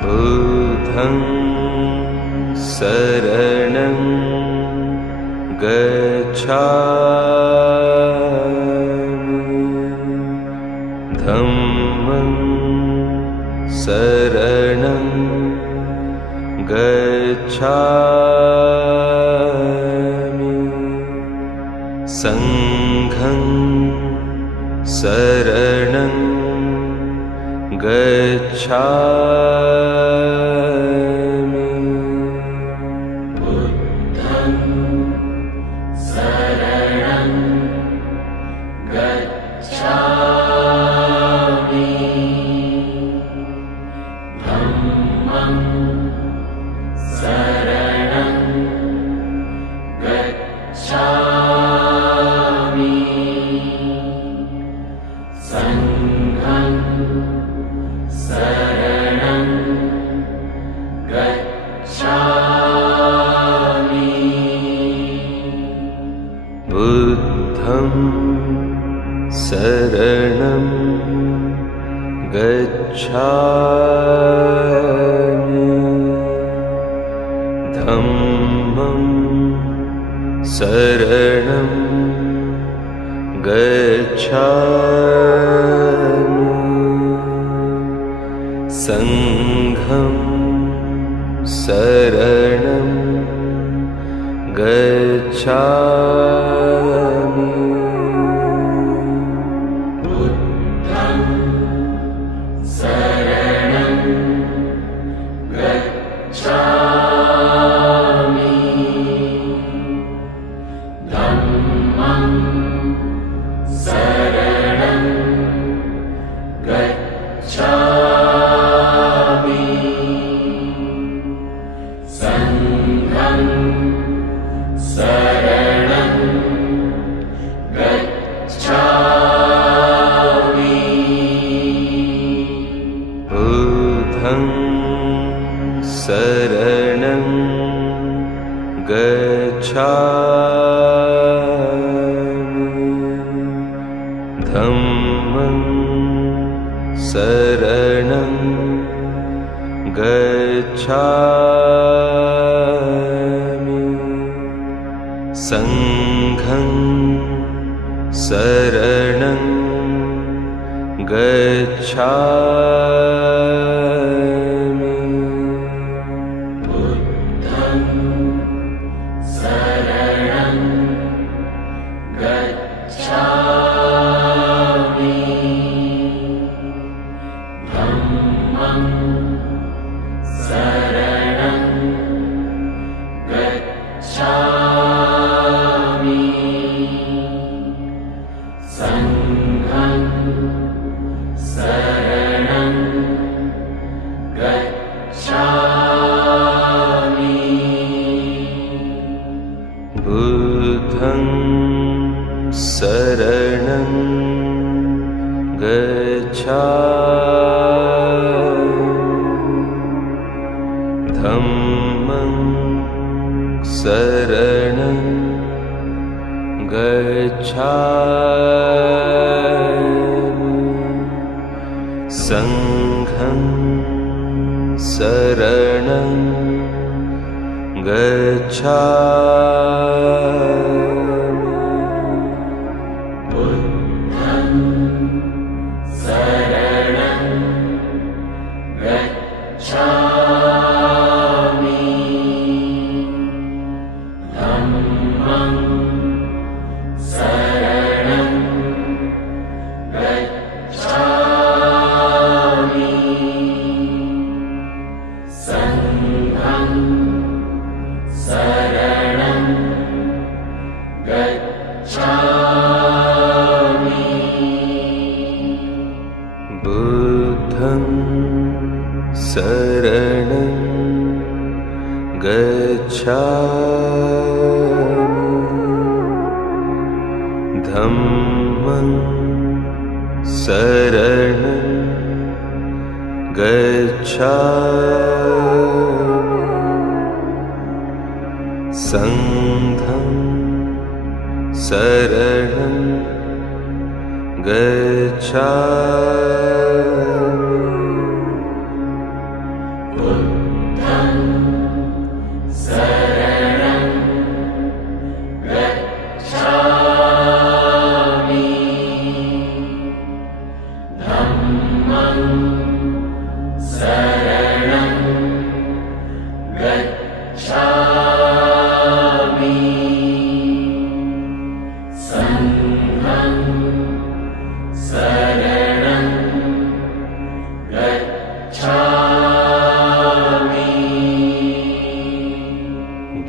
बुद्धं शरणं गच्छामि धम्मं शरणं गच्छामि संघं शरणं गच्छामि बुद्धं शरणं गच्छामि धम्मं शरणं गच्छामि संघं शरणं गच्छामि बुद्धं शरणं गच्छामि धम्मं शरणं गच्छामि संघं शरणं गच्छामि बुद्धं शरणं गच्छामि धम्मं शरणं गच्छामि संघं शरणं गच्छामि बुद्धं शरणं गच्छामि धम्मं शरणं गच्छामि संघं शरणं गच्छामि बुद्धं शरणं गच्छामि धम्मं शरणं गच्छामि संघं शरणं गच्छामि बुद्धं शरणं गच्छामि धम्मं शरणं गच्छामि संघं शरणं गच्छामि बुद्धं शरणं गच्छामि धम्मं शरणं गच्छामि संघं शरणं गच्छामि शरणं गच्छामि संघं शरणं गच्छामि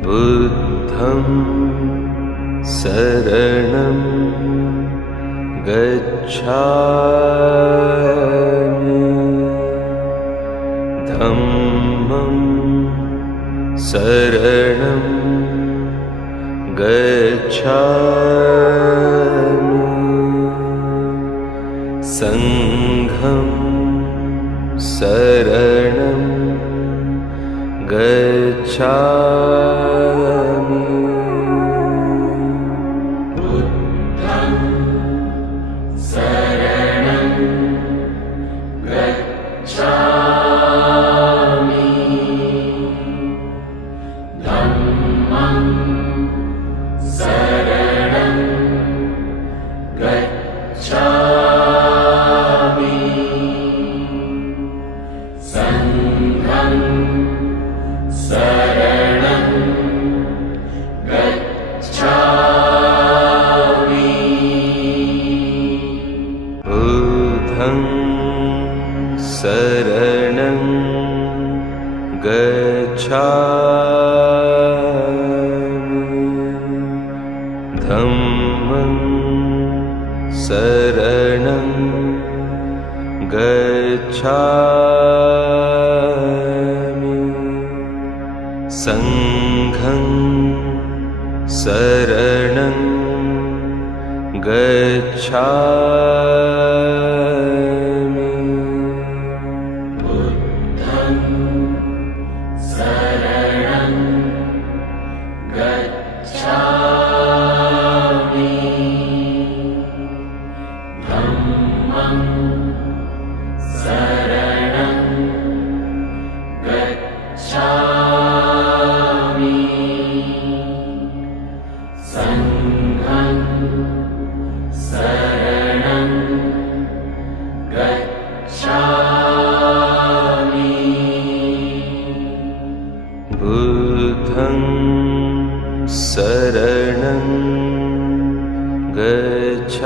बुद्धं शरणं गच्छामि धम्मं शरणं गच्छामि संघं शरणं गच्छामि बुद्धं शरणं गच्छामि धम्मं शरणं गच्छामि संघं शरणं गच्छामि बुद्धं शरणं गच्छामि धम्मं शरणं गच्छामि संघं शरणं गच्छामि बुद्धं शरणं गच्छामि धम्मं शरणं गच्छामि संघं शरणं गच्छामि बुद्धं शरणं गच्छामि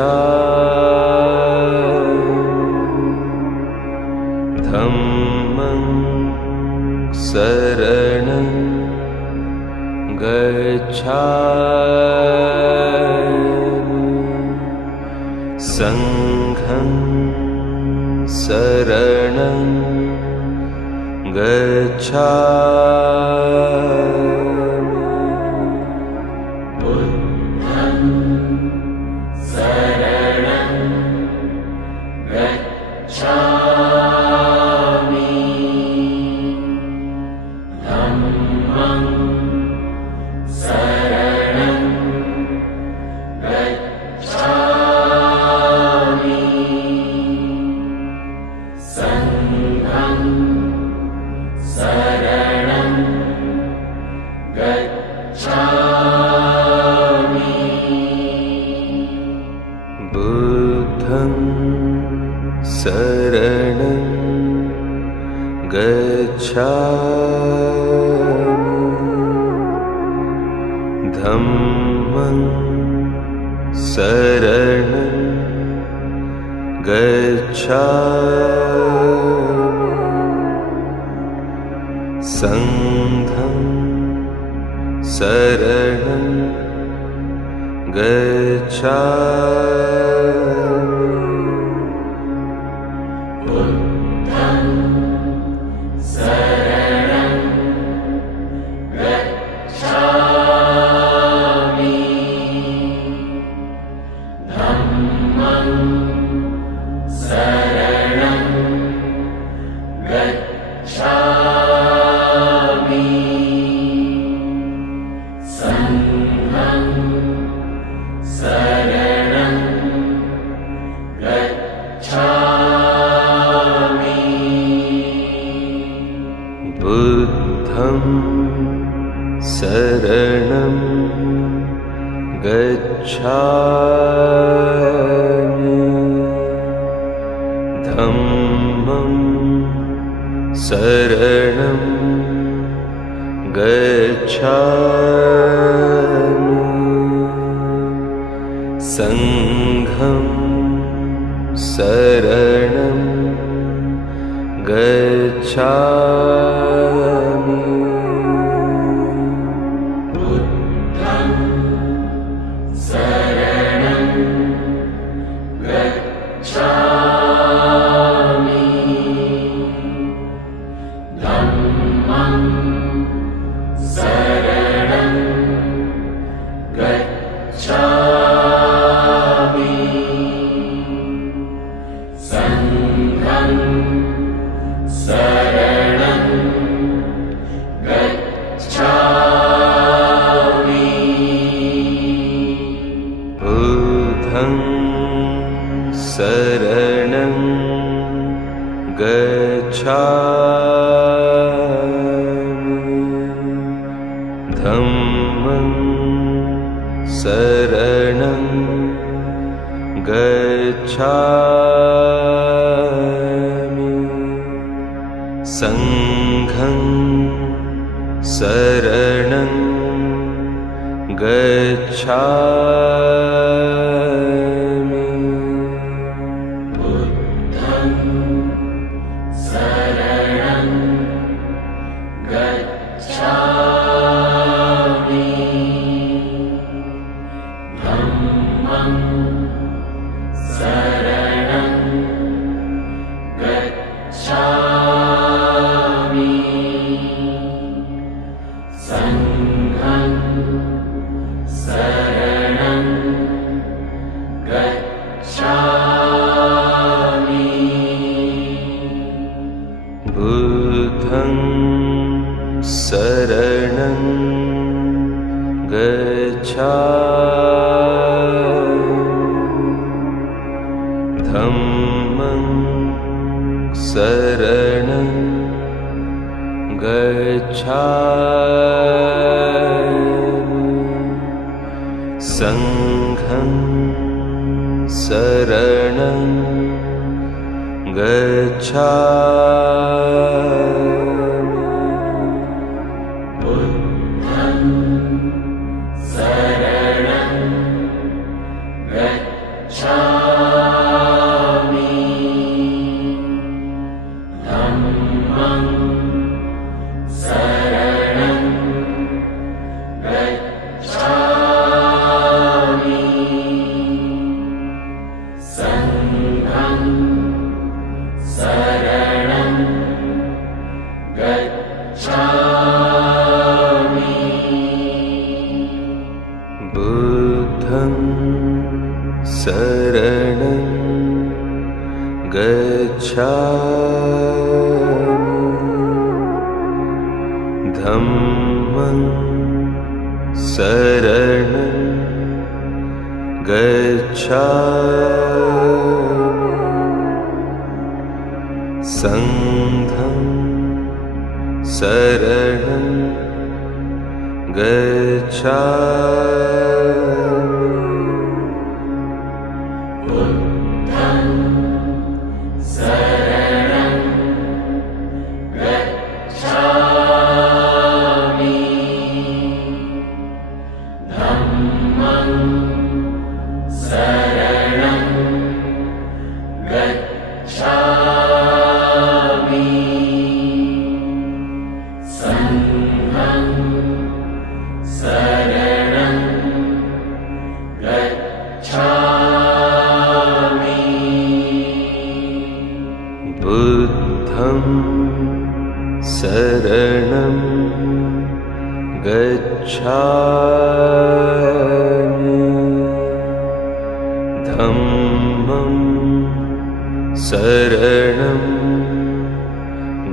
धम्मं शरणं गच्छामि संघं शरणं गच्छामि बुद्धं शरणं गच्छामि धम्मं शरणं गच्छामि संघं शरणं गच्छामि बुद्धं शरणं गच्छामि धम्मं शरणं गच्छामि संघं शरणं गच्छामि बुद्धं शरणं गच्छामि धम्मं शरणं गच्छामि संघं शरणं गच्छामि बुद्धं शरणं गच्छामि धम्मं बुद्धं शरणं गच्छामि धम्मं शरणं गच्छामि संघं शरणं गच्छामि बुद्धं शरणं गच्छामि धम्मं शरणं गच्छामि संघं शरणं गच्छामि बुद्धं शरणं गच्छामि धम्मं शरणं गच्छामि संघं शरणं गच्छामि बुद्धं शरणं गच्छामि धम्मं शरणं गच्छामि संघं शरणं गच्छामि बुद्धं शरणं गच्छामि धम्मं शरणं गच्छामि संघं शरणं गच्छामि बुद्धं शरणं गच्छामि धम्मं शरणं गच्छामि संघं शरणं गच्छामि बुद्धं शरणं गच्छामि धम्मं शरणं गच्छामि संघं शरणं गच्छामि बुद्धं शरणं गच्छामि धम्मं शरणं गच्छामि संघं शरणं गच्छामि बुद्धं शरणं गच्छामि धम्मं शरणं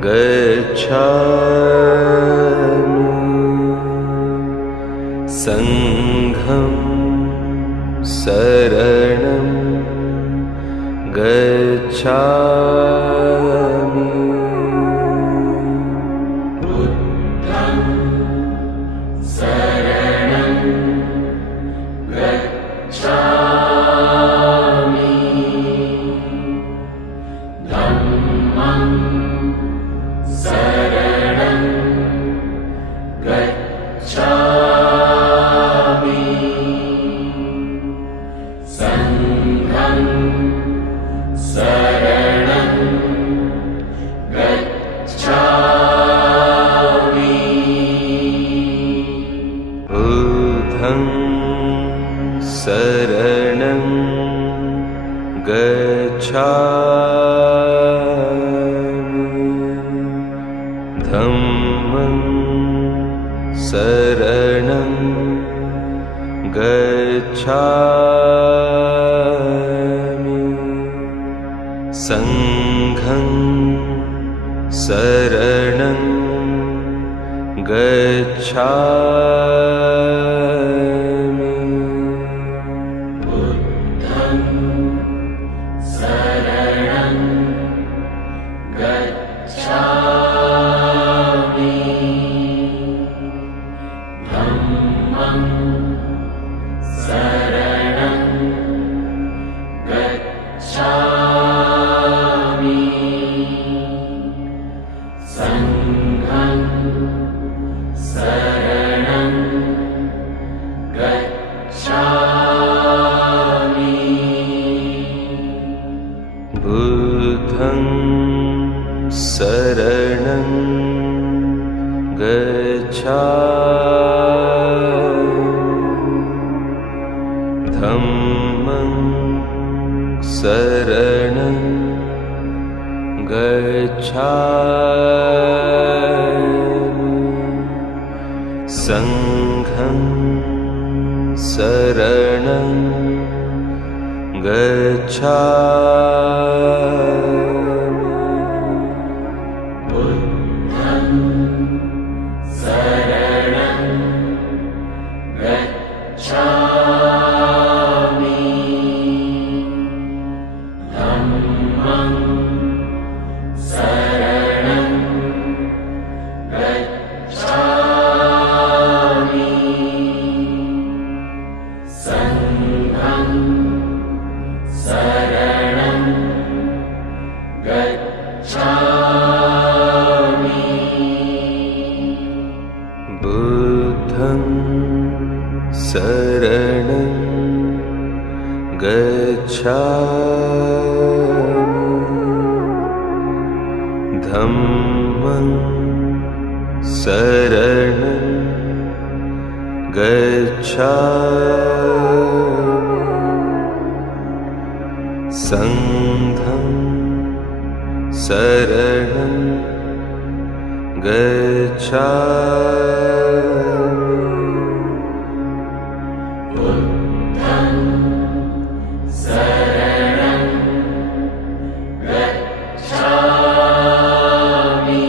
गच्छामि संघं शरणं गच्छामि बुद्धं शरणं गच्छामि धम्मं शरणं गच्छामि संघं शरणं गच्छामि बुद्धं शरणं गच्छामि धम्मं शरणं गच्छामि संघं शरणं गच्छामि बुद्धं शरणं गच्छामि धम्मं शरणं गच्छामि संघं शरणं गच्छामि बुद्धं शरणं गच्छामि धम्मं शरणं गच्छामि संघं शरणं गच्छामि बुद्धं शरणं गच्छामि धम्मं शरणं गच्छामि संघं शरणं गच्छामि बुद्धं शरणं गच्छामि धम्मं शरणं गच्छामि संघं शरणं गच्छामि बुद्धं शरणं गच्छामि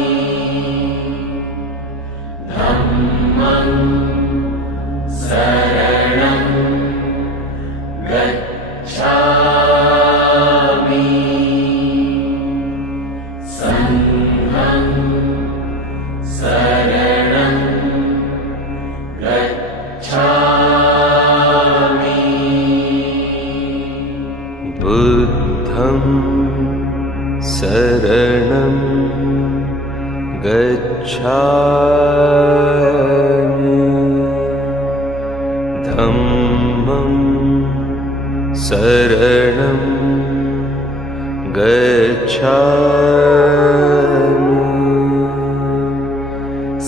धम्मं शरणं गच्छामि संघं शरणं गच्छामि बुद्धं शरणं गच्छामि धम्मं शरणं गच्छामि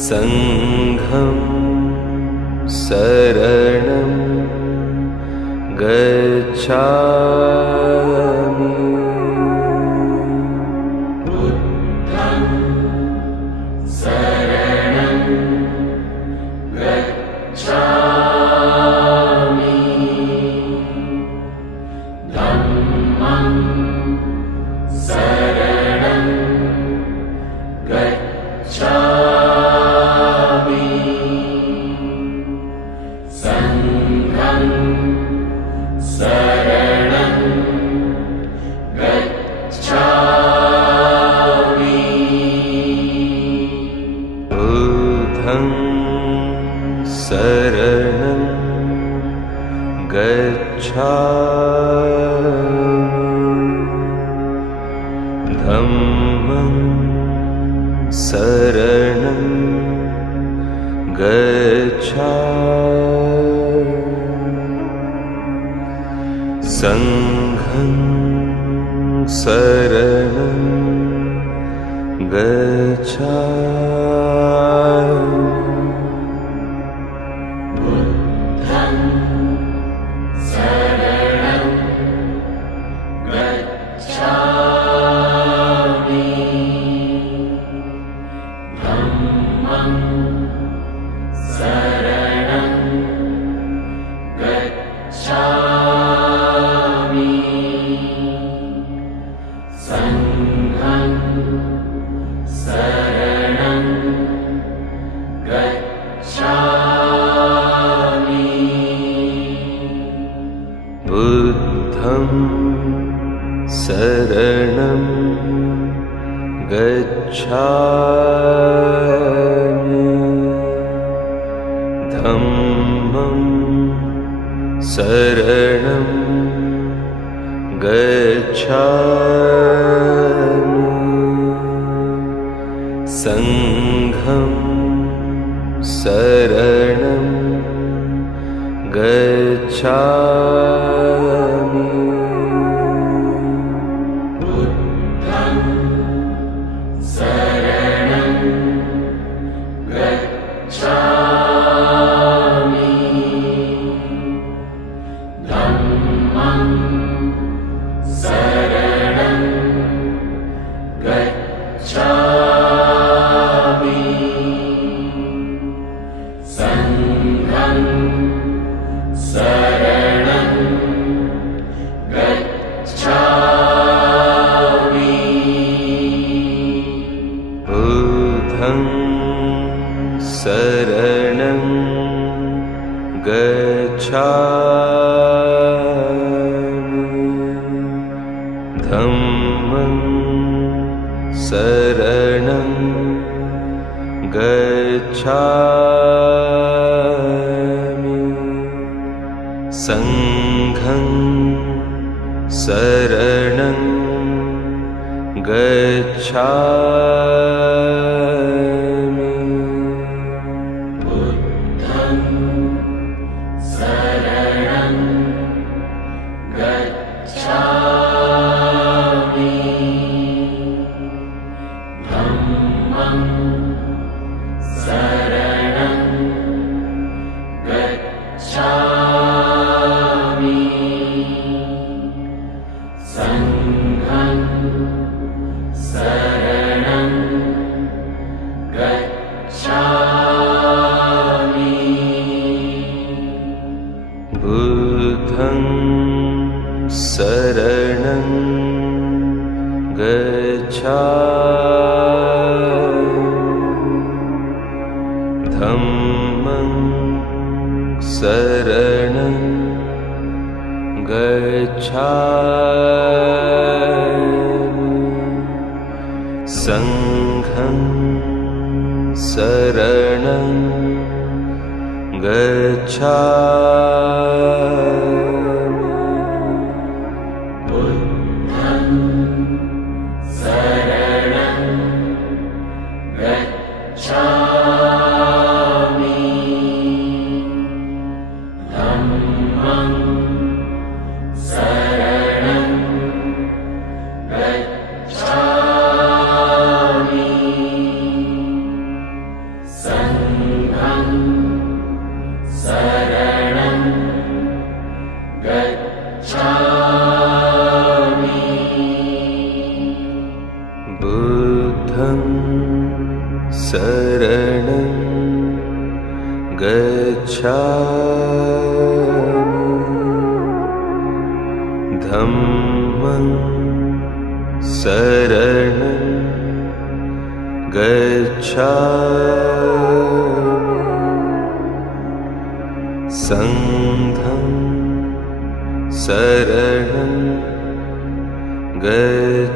संघं शरणं गच्छामि बुद्धं शरणं गच्छामि धम्मं शरणं गच्छामि संघं शरणं बुद्धं शरणं गच्छामि धम्मं शरणं गच्छामि संघं शरणं गच्छामि बुद्धं शरणं गच्छामि धम्मं शरणं गच्छामि संघं शरणं गच्छामि बुद्धं शरणं गच्छामि धम्मं शरणं गच्छामि संघं शरणं गच्छामि बुद्धं शरणं गच्छामि धम्मं शरणं गच्छामि संघं शरणं गच्छामि बुद्धं शरणं गच्छामि धम्मं शरणं गच्छामि संघं शरणं गच्छामि बुद्धं शरणं गच्छामि धम्मं शरणं गच्छामि संघं शरणं गच्छामि बुद्धं शरणं गच्छामि धम्मं शरणं गच्छामि संघं शरणं गच्छामि बुद्धं शरणं गच्छामि धम्मं शरणं गच्छामि संघं शरणं गच्छामि बुद्धं शरणं गच्छामि धम्मं शरणं गच्छामि संघं शरणं गच्छामि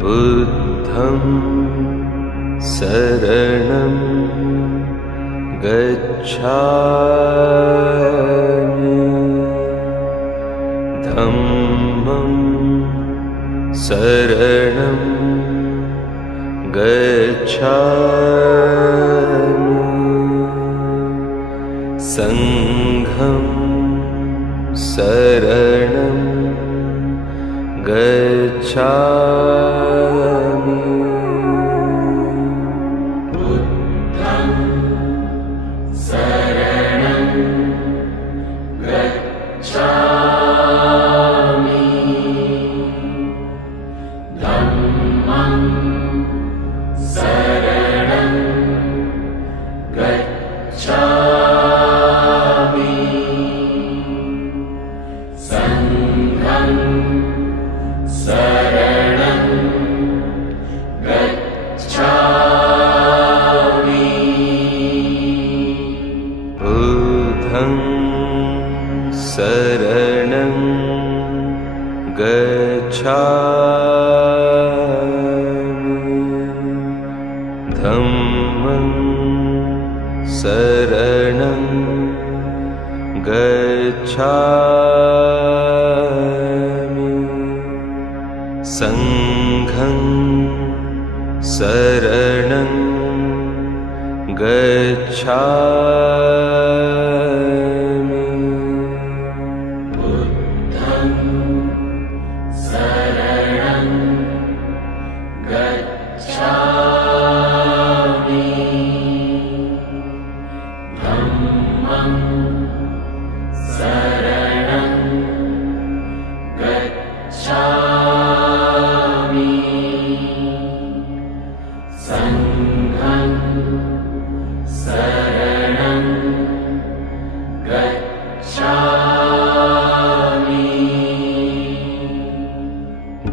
बुद्धं शरणं गच्छामि धम्मं शरणं गच्छामि संघं शरणं गच्छामि बुद्धं शरणं गच्छामि धम्मं शरणं गच्छामि संघं शरणं गच्छामि बुद्धं शरणं गच्छामि धम्मं शरणं गच्छामि संघं शरणं गच्छामि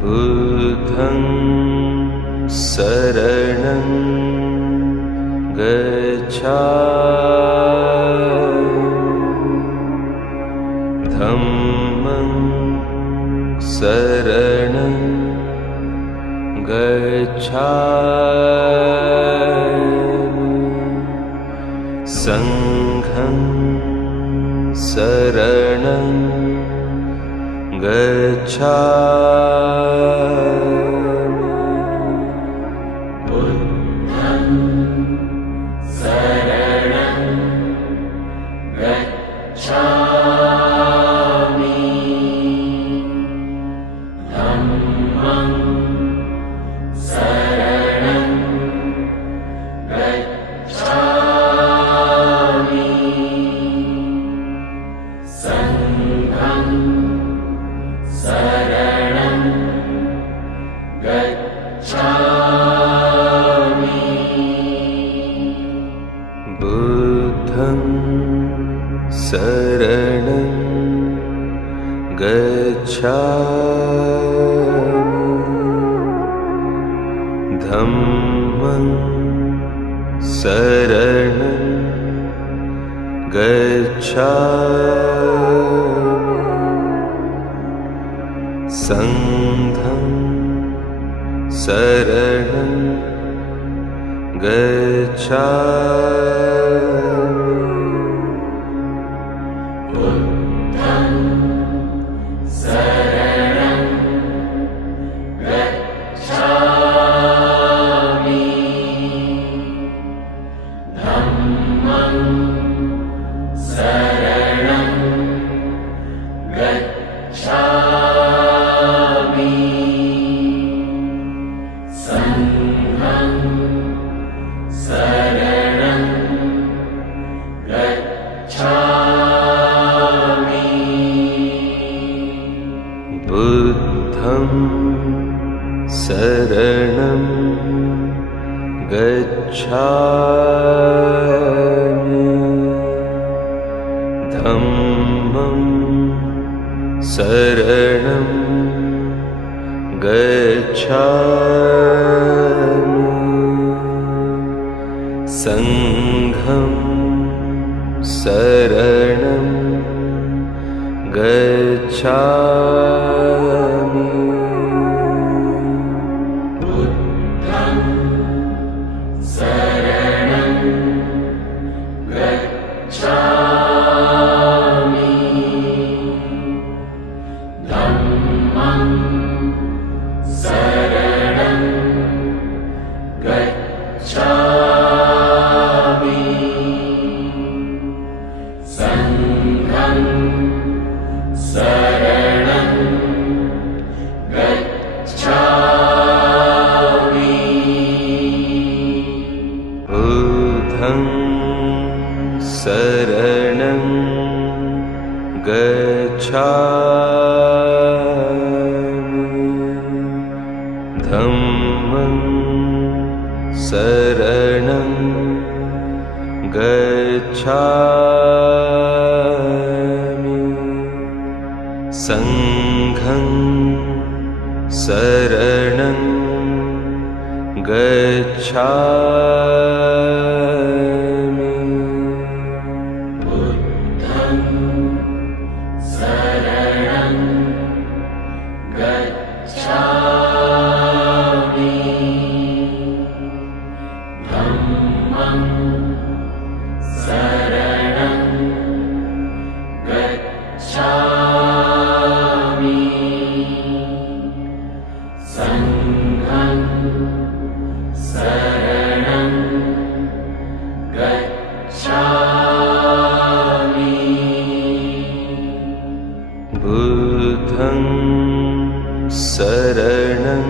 बुद्धं शरणं गच्छामि धम्मं शरणं गच्छामि संघं शरणं गच्छामि बुद्धं शरणं गच्छामि धम्मं शरणं गच्छामि संघं शरणं गच्छामि बुद्धं शरणं गच्छामि धम्मं शरणं गच्छामि संघं शरणं गच्छामि बुद्धं शरणं गच्छामि धम्मं शरणं गच्छामि संघं शरणं गच्छामि बुद्धं शरणं गच्छामि धम्मं शरणं गच्छामि संघं शरणं गच्छामि बुद्धं शरणं गच्छामि धम्मं शरणं गच्छामि संघं शरणं गच्छामि गच्छामि बुद्धं शरणं गच्छामि धम्मं शरणं गच्छामि संघं शरणं गच्छामि बुद्धं शरणं गच्छामि धम्मं शरणं गच्छामि संघं शरणं गच्छामि बुद्धं शरणं गच्छामि धम्मं शरणं गच्छामि संघं शरणं गच्छामि बुद्धं शरणं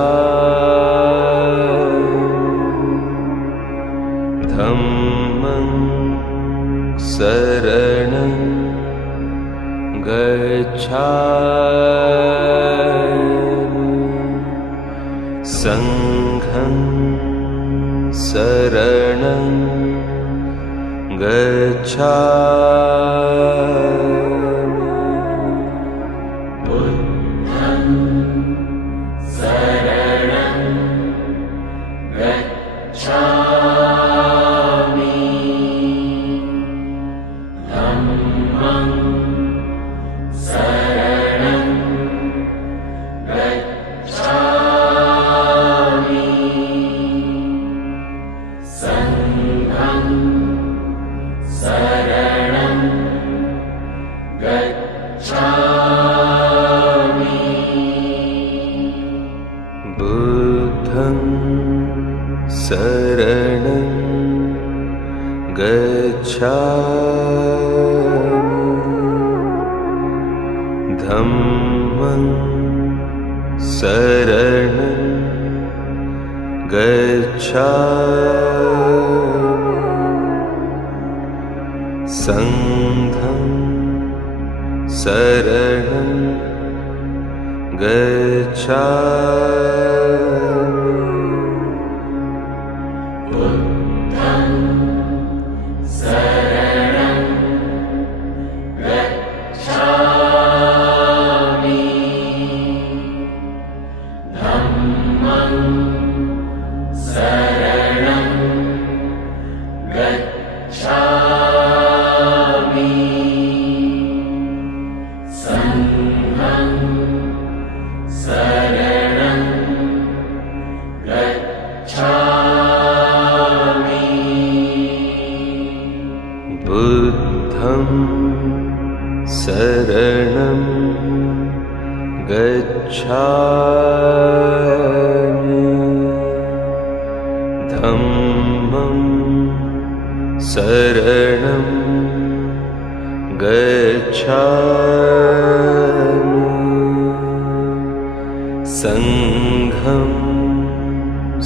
गच्छामि धम्मं शरणं गच्छामि संघं शरणं गच्छामि बुद्धं शरणं गच्छामि धम्मं शरणं गच्छामि संघं शरणं गच्छामि बुद्धं शरणं गच्छामि धम्मं शरणं गच्छामि संघं शरणं गच्छामि बुद्धं शरणं गच्छामि धम्मं शरणं गच्छामि संघं शरणं गच्छामि बुद्धं शरणं गच्छामि धम्मं शरणं गच्छामि संघं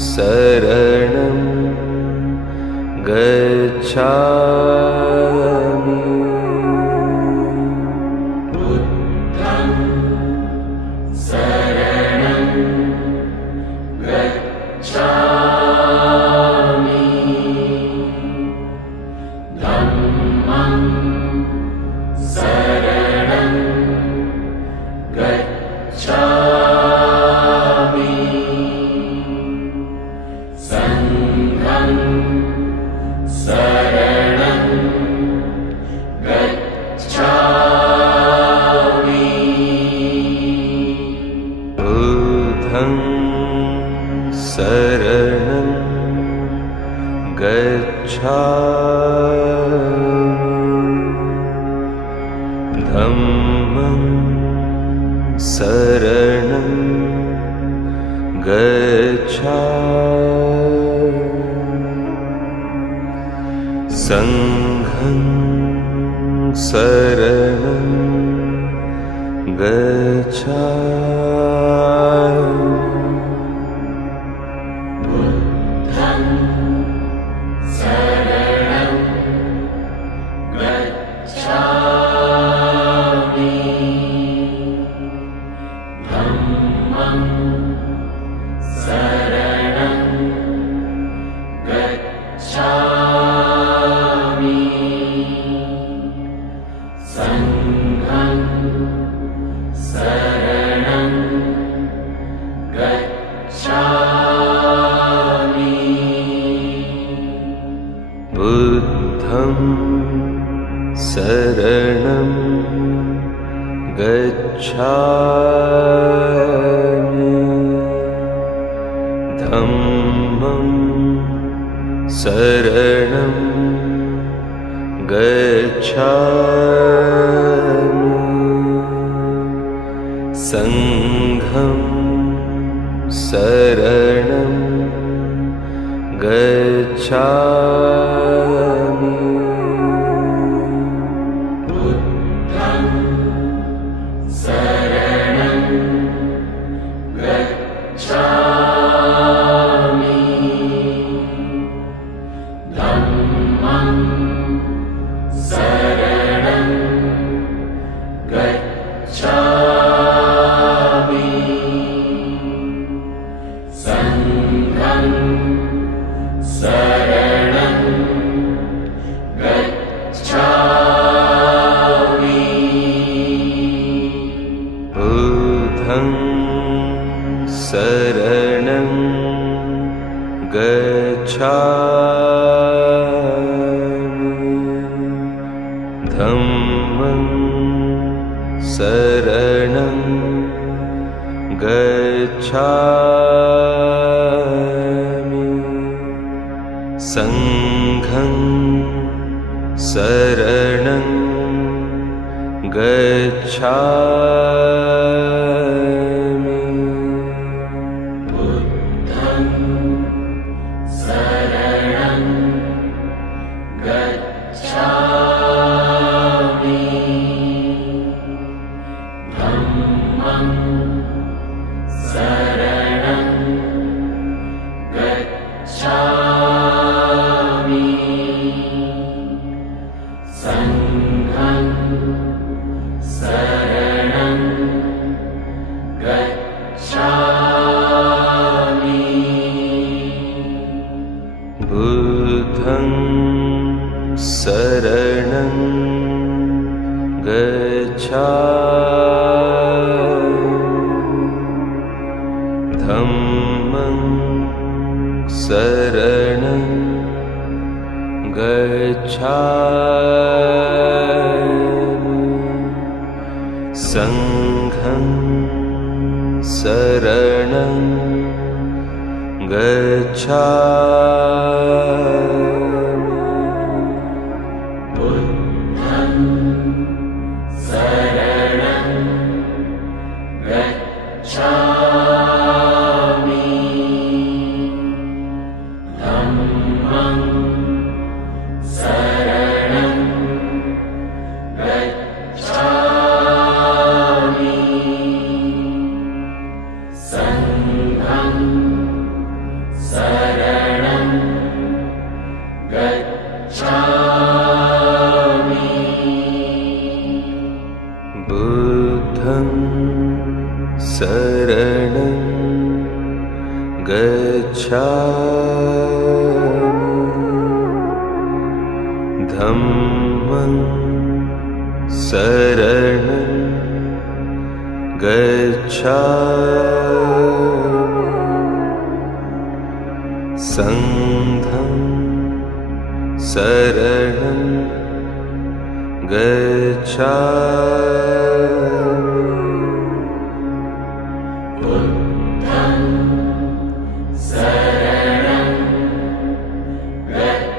शरणं गच्छामि बुद्धं शरणं गच्छामि धम्मं शरणं गच्छामि संघं शरणं धम्मं शरणं गच्छामि संघं शरणं गच्छामि बुद्धं शरणं गच्छामि धम्मं शरणं गच्छामि संघं शरणं गच्छामि बुद्धं शरणं गच्छामि धम्मं शरणं गच्छामि संघं शरणं गच्छामि बुद्धं शरणं गच्छामि धम्मं शरणं गच्छामि संघं शरणं गच्छामि बुद्धं शरणं गच्छामि धम्मं शरणं गच्छामि संघं शरणं गच्छामि बुद्धं शरणं गच्छामि धम्मं शरणं गच्छामि संघं शरणं गच्छामि बुद्धं शरणं गच्छामि धम्मं शरणं गच्छामि संघं शरणं गच्छामि बुद्धं शरणं गच्छामि धम्मं शरणं गच्छामि संघं शरणं गच्छामि बुद्धं शरणं गच्छामि धम्मं शरणं गच्छामि संघं शरणं गच्छामि बुद्धं शरणं गच्छामि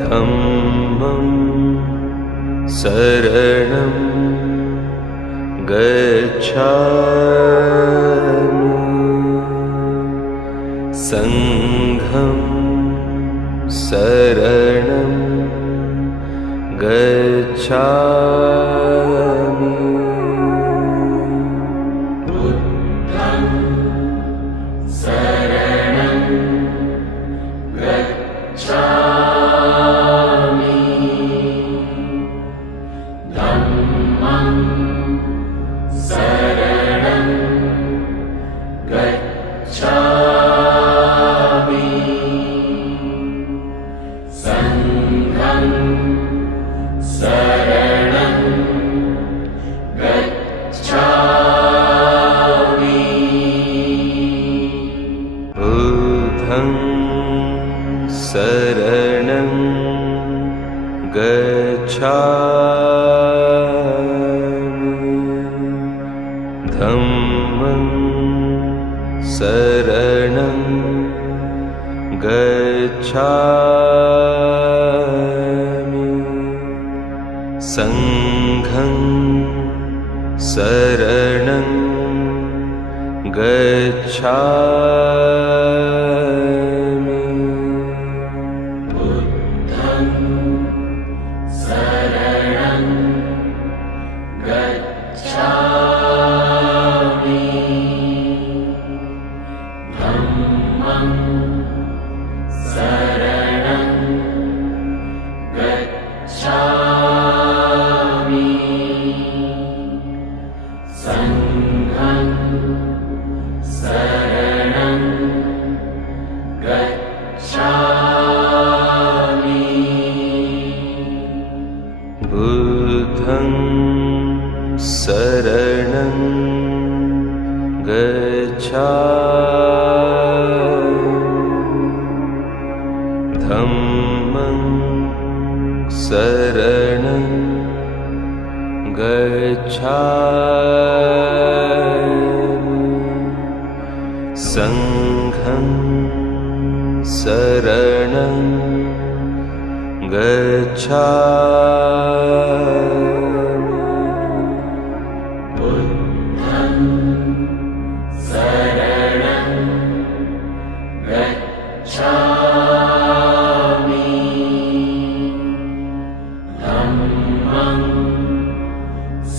धम्मं शरणं गच्छामि संघं शरणं गच्छामि बुद्धं शरणं गच्छामि धम्मं शरणं गच्छामि संघं शरणं गच्छामि बुद्धं शरणं गच्छामि धम्मं शरणं गच्छामि संघं शरणं गच्छामि बुद्धं शरणं गच्छामि धम्मं शरणं गच्छामि संघं शरणं गच्छामि बुद्धं शरणं गच्छामि धम्मं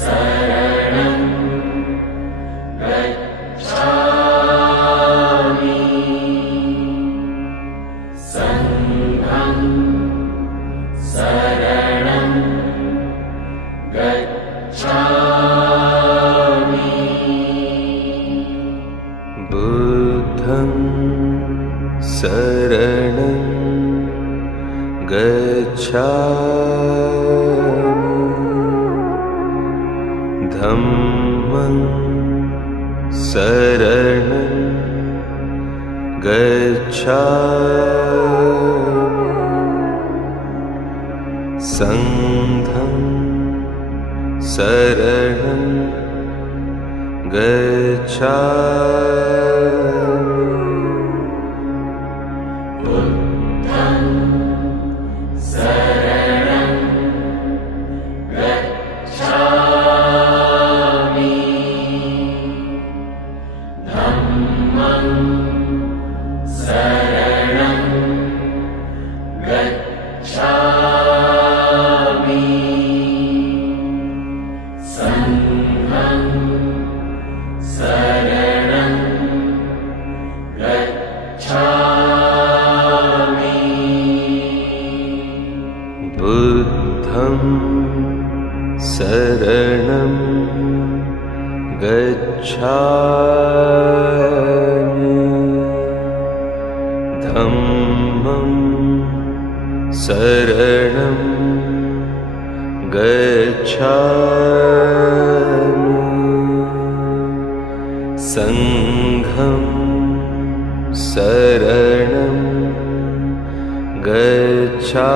शरणं गच्छामि संघं शरणं गच्छामि बुद्धं शरणं गच्छामि धम्मं शरणं गच्छामि संघं शरणं गच्छामि बुद्धं शरणं गच्छामि धम्मं शरणं गच्छामि संघं शरणं गच्छामि बुद्धं शरणं गच्छामि धम्मं शरणं गच्छामि संघं शरणं गच्छामि बुद्धं शरणं गच्छामि धम्मं शरणं गच्छामि संघं शरणं गच्छामि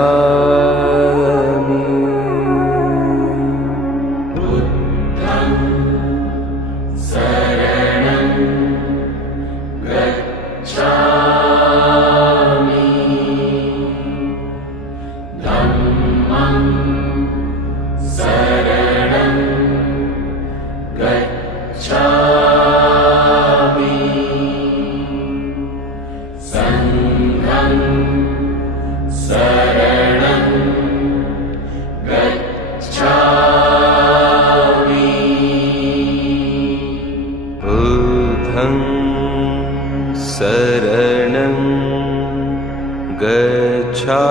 बुद्धं शरणं गच्छामि शरणं गच्छामि बुद्धं शरणं गच्छामि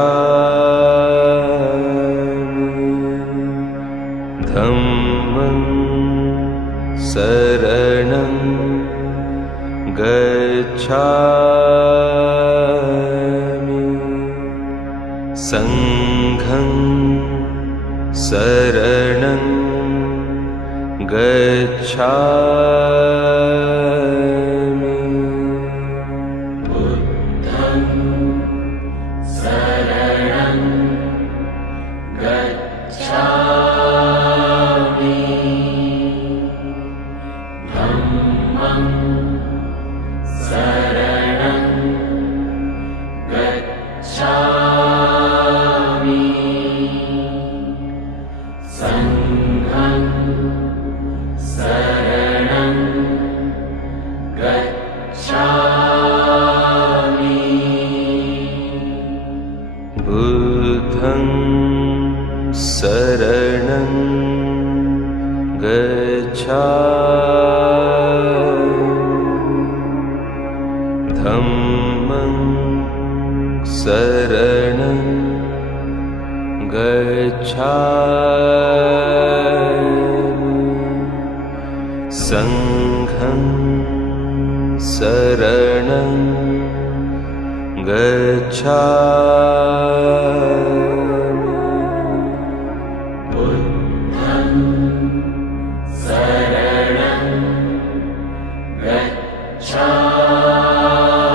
धम्मं शरणं गच्छामि संघं शरणं गच्छामि बुद्धं शरणं गच्छामि धम्मं शरणं गच्छामि संघं शरणं गच्छामि बुद्धं शरणं गच्छामि धम्मं शरणं गच्छामि संघं शरणं गच्छामि बुद्धं शरणं गच्छामि धम्मं शरणं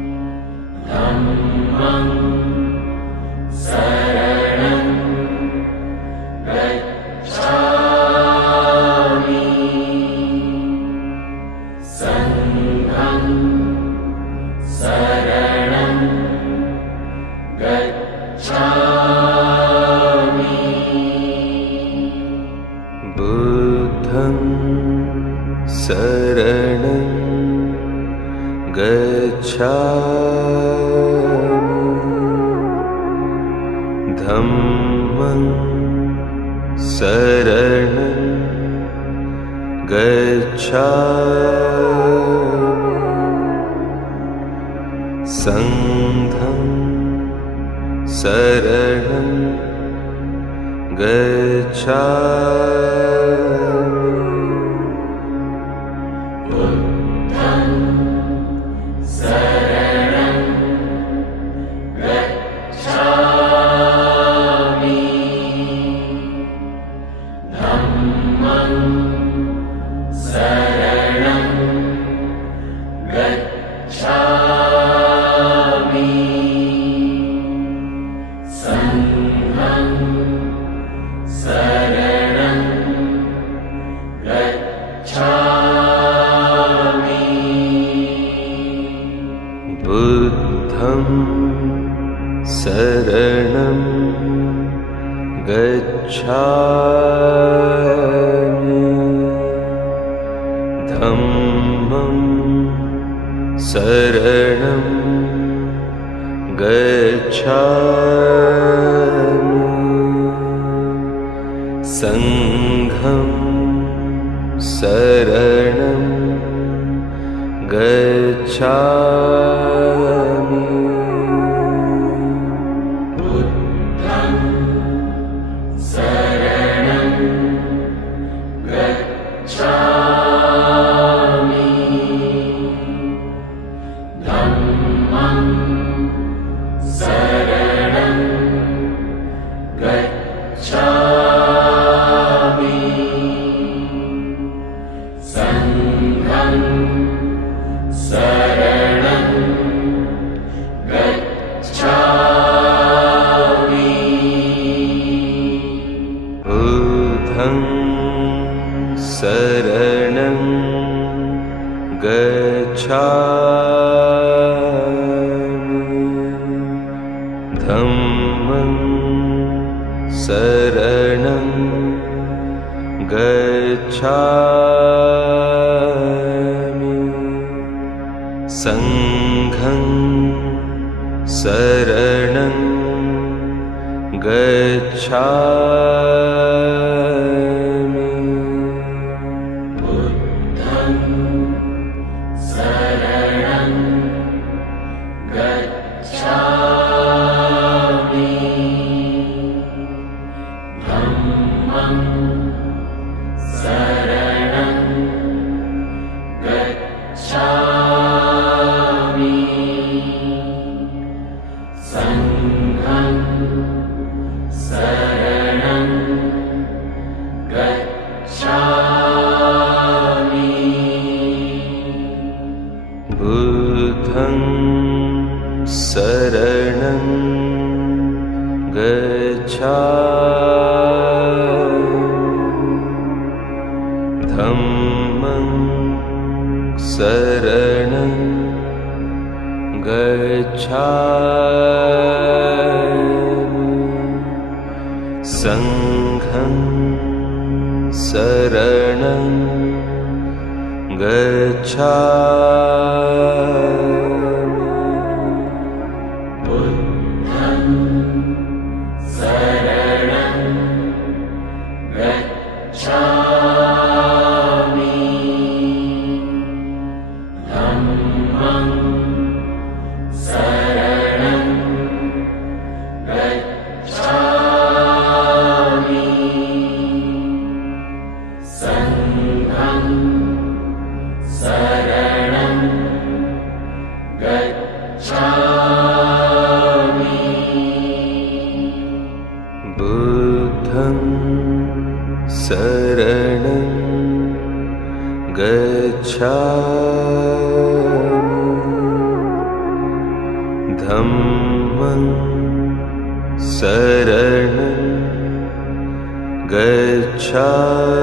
गच्छामि संघं शरणं गच्छामि बुद्धं शरणं गच्छामि धम्मं शरणं गच्छामि संघं शरणं गच्छामि बुद्धं शरणं गच्छामि धम्मं शरणं गच्छामि संघं शरणं गच्छामि बुद्धं शरणं गच्छामि धम्मं शरणं गच्छामि संघं शरणं गच्छामि बुद्धं शरणं गच्छामि धम्मं शरणं गच्छामि संघं शरणं गच्छामि बुद्धं शरणं गच्छामि धम्मं शरणं गच्छामि संघं शरणं गच्छामि बुद्धं शरणं गच्छामि धम्मं शरणं गच्छामि संघं शरणं गच्छामि बुद्धं शरणं गच्छामि धम्मं शरणं गच्छामि संघं शरणं गच्छामि बुद्धं शरणं गच्छामि धम्मं शरणं गच्छामि संघं शरणं गच्छामि बुद्धं शरणं गच्छामि धम्मं शरणं गच्छामि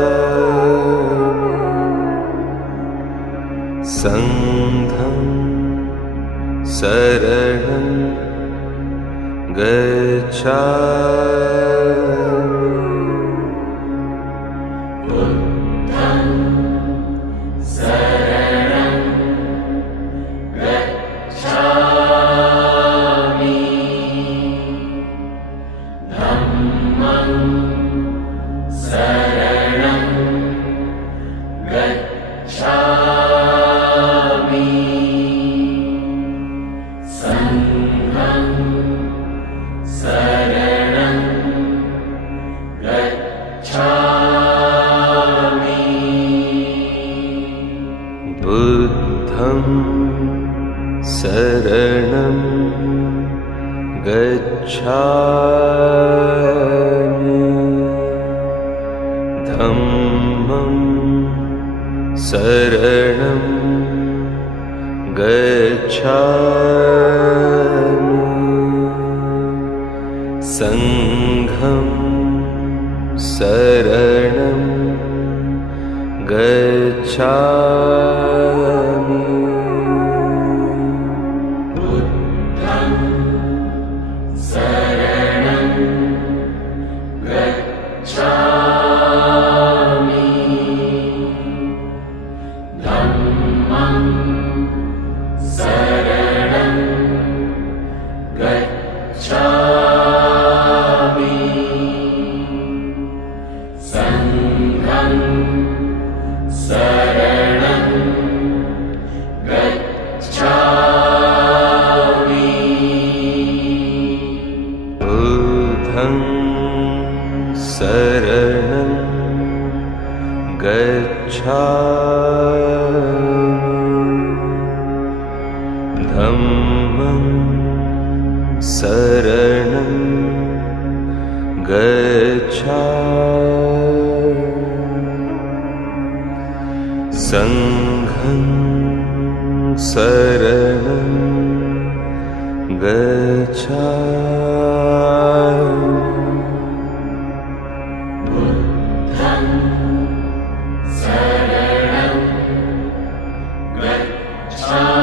संघं शरणं गच्छामि बुद्धं शरणं गच्छामि धम्मं शरणं गच्छामि संघं शरणं गच्छामि बुद्धं शरणं गच्छामि धम्मं शरणं गच्छामि संघं शरणं गच्छामि बुद्धं शरणं गच्छामि धम्मं शरणं गच्छामि संघं शरणं गच्छामि बुद्धं शरणं गच्छामि धम्मं शरणं गच्छामि संघं शरणं गच्छामि बुद्धं शरणं गच्छामि